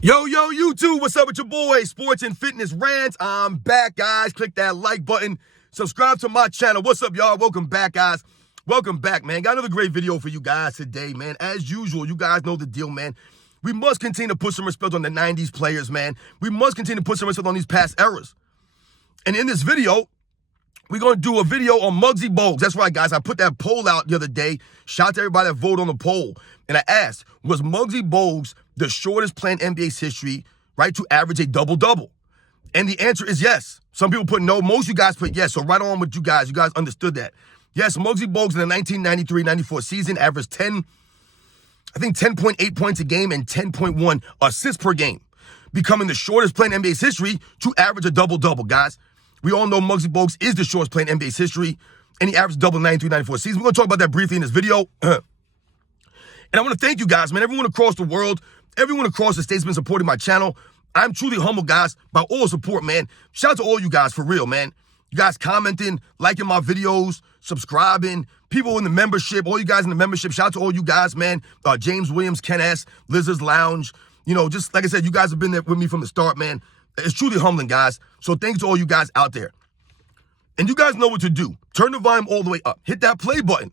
Yo, YouTube, what's up with your boy? Sports and Fitness Rants. I'm back, guys. Click that like button. Subscribe to my channel. What's up, y'all? Welcome back, guys. Welcome back, man. Got another great video for you guys today, man. As usual, you guys know the deal, man. We must continue to put some respect on the 90s players, man. We must continue to put some respect on these past eras. And in this video, we're going to do a video on Muggsy Bogues. That's right, guys. I put that poll out the other day. Shout out to everybody that voted on the poll. And I asked, was Muggsy Bogues the shortest player in NBA's history, right, to average a double-double? And the answer is yes. Some people put no. Most of you guys put yes. So right on with you guys. You guys understood that. Yes, Muggsy Bogues in the 1993-94 season averaged 10.8 points a game and 10.1 assists per game, becoming the shortest player in NBA's history to average a double-double, guys. We all know Muggsy Bogues is the shortest player in NBA's history, and he averaged double 93-94 season. We're going to talk about that briefly in this video. And I want to thank you guys, man. Everyone across the world, everyone across the states has been supporting my channel. I'm truly humbled, guys, by all the support, man. Shout out to all you guys, for real, man. You guys commenting, liking my videos, subscribing, people in the membership, all you guys in the membership. Shout out to all you guys, man. James Williams, Ken S., Lizard's Lounge. You know, just like I said, you guys have been there with me from the start, man. It's truly humbling, guys. So thanks to all you guys out there. And you guys know what to do. Turn the volume all the way up. Hit that play button.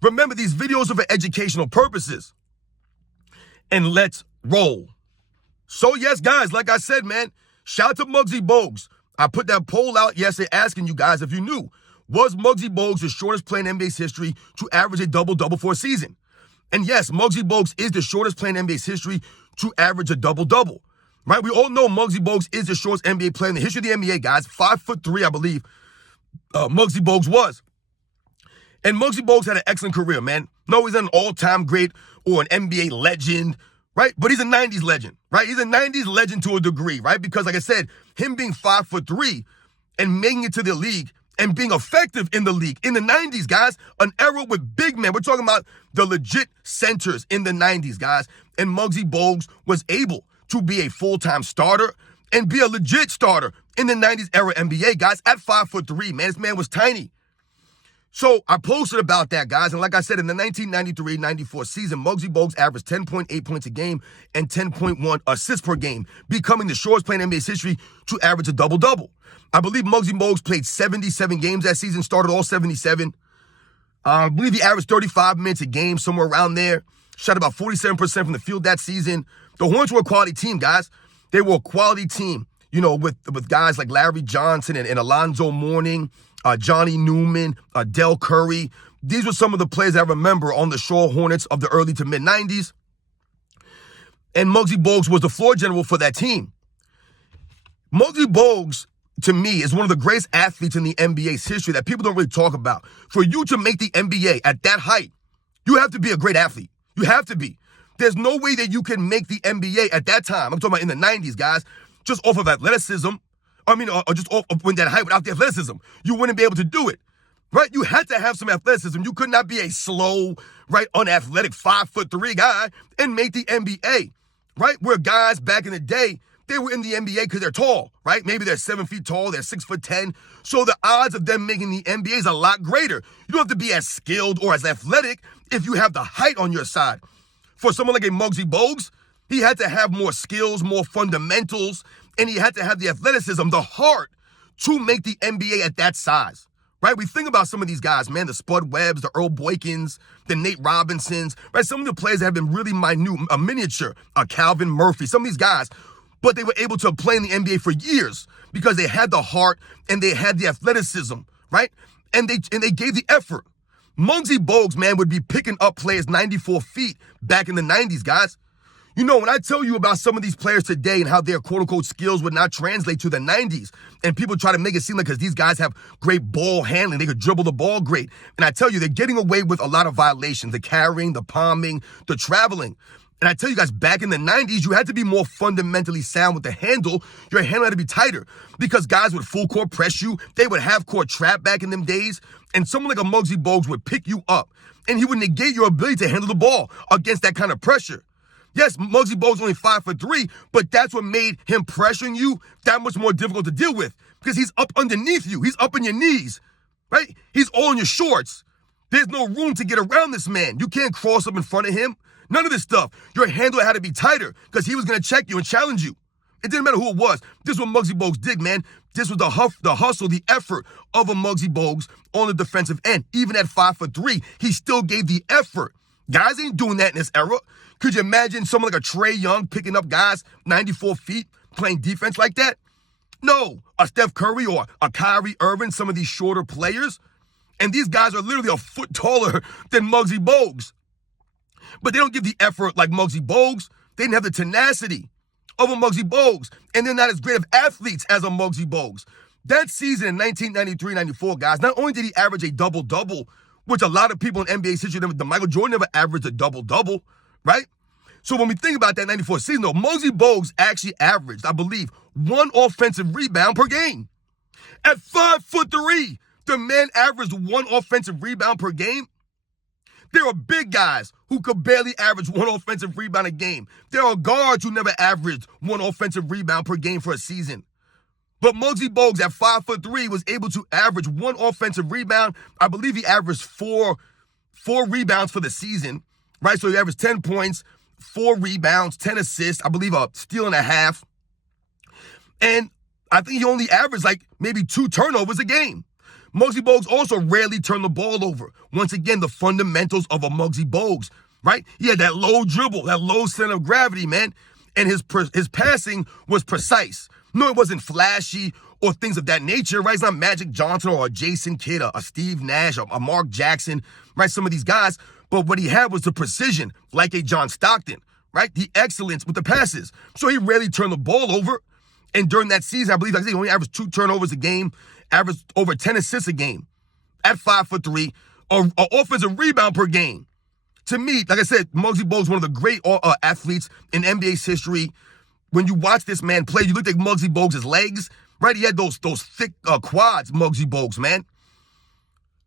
Remember, these videos are for educational purposes. And let's roll. So yes, guys, like I said, man, shout out to Muggsy Bogues. I put that poll out yesterday asking you guys if you knew. Was Muggsy Bogues the shortest player in NBA's history to average a double-double for a season? And yes, Muggsy Bogues is the shortest player in NBA's history to average a double-double. Right? We all know Muggsy Bogues is the shortest NBA player in the history of the NBA, guys. 5'3", I believe, Muggsy Bogues was. And Muggsy Bogues had an excellent career, man. No, he's not an all-time great or an NBA legend, right? But he's a 90s legend, right? He's a 90s legend to a degree, right? Because, like I said, him being 5'3" and making it to the league and being effective in the league in the 90s, guys, an era with big men. We're talking about the legit centers in the 90s, guys. And Muggsy Bogues was able to be a full-time starter and be a legit starter in the 90s era NBA, guys, at 5'3", man. This man was tiny. So I posted about that, guys. And like I said, in the 1993-94 season, Muggsy Bogues averaged 10.8 points a game and 10.1 assists per game, becoming the shortest player in NBA's history to average a double-double. I believe Muggsy Bogues played 77 games that season, started all 77. I believe he averaged 35 minutes a game, somewhere around there. Shot about 47% from the field that season. The Hornets were a quality team, guys. They were a quality team, you know, with guys like Larry Johnson and Alonzo Mourning, Johnny Newman, Del Curry. These were some of the players I remember on the Charlotte Hornets of the early to mid-90s. And Muggsy Bogues was the floor general for that team. Muggsy Bogues, to me, is one of the greatest athletes in the NBA's history that people don't really talk about. For you to make the NBA at that height, you have to be a great athlete. You have to be. There's no way that you can make the NBA at that time. I'm talking about in the 90s, guys, just off of athleticism. I mean, or just off of when that height without the athleticism. You wouldn't be able to do it, right? You had to have some athleticism. You could not be a slow, right, unathletic 5'3" guy and make the NBA, right? Where guys back in the day, they were in the NBA because they're tall, right? Maybe they're 7 feet tall, they're 6'10". So the odds of them making the NBA is a lot greater. You don't have to be as skilled or as athletic if you have the height on your side. For someone like a Muggsy Bogues, he had to have more skills, more fundamentals, and he had to have the athleticism, the heart, to make the NBA at that size, right? We think about some of these guys, man, the Spud Webbs, the Earl Boykins, the Nate Robinsons, right? Some of the players that have been really minute, a miniature, Calvin Murphy, some of these guys, but they were able to play in the NBA for years because they had the heart and they had the athleticism, right? And they gave the effort. Muggsy Bogues, man, would be picking up players 94 feet back in the 90s, guys. You know, when I tell you about some of these players today and how their quote-unquote skills would not translate to the 90s, and people try to make it seem like because these guys have great ball handling, they could dribble the ball great. And I tell you, they're getting away with a lot of violations, the carrying, the palming, the traveling. And I tell you guys, back in the 90s, you had to be more fundamentally sound with the handle. Your handle had to be tighter because guys would full court press you. They would have court trap back in them days. And someone like a Muggsy Bogues would pick you up and he would negate your ability to handle the ball against that kind of pressure. Yes, Muggsy Bogues only 5'3", but that's what made him pressuring you that much more difficult to deal with because he's up underneath you. He's up on your knees, right? He's all in your shorts. There's no room to get around this man. You can't cross up in front of him. None of this stuff. Your handle had to be tighter because he was going to check you and challenge you. It didn't matter who it was. This is what Muggsy Bogues did, man. This was the hustle, the effort of a Muggsy Bogues on the defensive end. Even at 5'3", he still gave the effort. Guys ain't doing that in this era. Could you imagine someone like a Trae Young picking up guys 94 feet, playing defense like that? No. A Steph Curry or a Kyrie Irving, some of these shorter players. And these guys are literally a foot taller than Muggsy Bogues. But they don't give the effort like Muggsy Bogues. They didn't have the tenacity of a Muggsy Bogues. And they're not as great of athletes as a Muggsy Bogues. That season in 1993-94, guys, not only did he average a double-double, which a lot of people in NBA history, the Michael Jordan never averaged a double-double, right? So when we think about that 94 season, though, Muggsy Bogues actually averaged, I believe, 1 offensive rebound per game. At 5'3", the man averaged 1 offensive rebound per game. There are big guys who could barely average 1 offensive rebound a game. There are guards who never averaged 1 offensive rebound per game for a season. But Muggsy Bogues at 5'3" was able to average 1 offensive rebound. I believe he averaged four rebounds for the season, right? So he averaged 10 points, 4 rebounds, 10 assists, I believe a steal and a half. And I think he only averaged like maybe 2 turnovers a game. Muggsy Bogues also rarely turned the ball over. Once again, the fundamentals of a Muggsy Bogues, right? He had that low dribble, that low center of gravity, man. And his passing was precise. No, it wasn't flashy or things of that nature, right? It's not Magic Johnson or a Jason Kidd, a Steve Nash, a Mark Jackson, right? Some of these guys. But what he had was the precision, like a John Stockton, right? The excellence with the passes. So he rarely turned the ball over. And during that season, I believe, like I said, he only averaged 2 turnovers a game, averaged over 10 assists a game at 5'3", an offensive rebound per game. To me, like I said, Muggsy Bogues, one of the great athletes in NBA's history. When you watch this man play, you look at Muggsy Bogues' legs, right? He had those thick quads, Muggsy Bogues, man.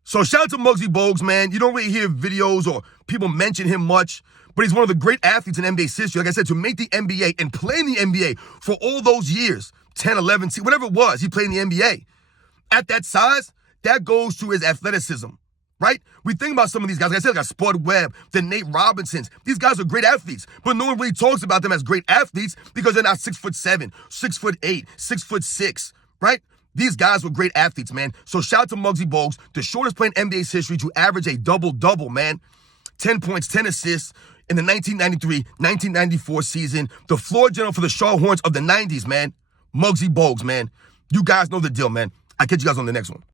So shout out to Muggsy Bogues, man. You don't really hear videos or people mention him much, but he's one of the great athletes in NBA's history. Like I said, to make the NBA and play in the NBA for all those years, 10, 11, whatever it was, he played in the NBA. At that size, that goes to his athleticism, right? We think about some of these guys, like I said, like Spud Webb, the Nate Robinsons. These guys are great athletes, but no one really talks about them as great athletes because they're not 6'7", 6'8", 6'6", right? These guys were great athletes, man. So shout out to Muggsy Bogues, the shortest player in NBA's history to average a double-double, man. 10 points, 10 assists in the 1993-1994 season. The floor general for the Charlotte Hornets of the 90s, man. Muggsy Bogues, man. You guys know the deal, man. I'll catch you guys on the next one.